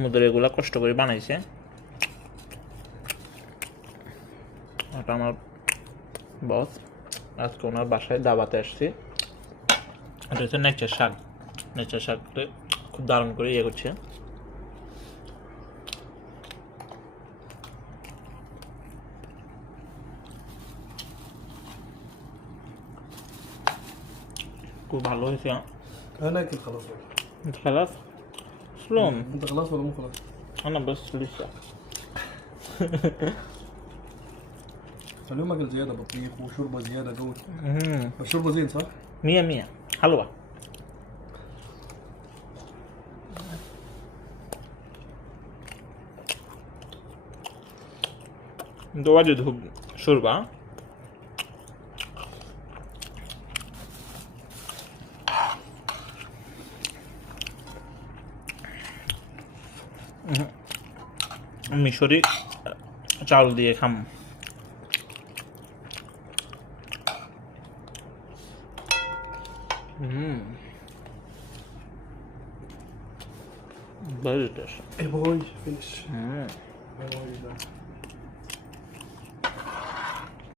মুদের এগুলা কষ্ট করে বানাইছে। এটা আমার বস, আজকে ওনার বাসায় দাওয়াতে আসছি। এটা হচ্ছে নেচার শাক। নেচার শাকটা খুব দারুণ করে ইয়ে করছে। খুব ভালো হয়েছে। انا اكل خلاص. انت خلاص؟ شلون؟ انت خلاص ولا مو خلاص؟ انا بس لسه. اليوم اكل زياده بطيخ وشوربه زياده قوي. مم. الشوربه زين صح؟ 100 حلوة. ده واجد شوربة. মিশরি চাউল দিয়ে খাম। Very tasty. ايه باي فينش. Mm. باي باي.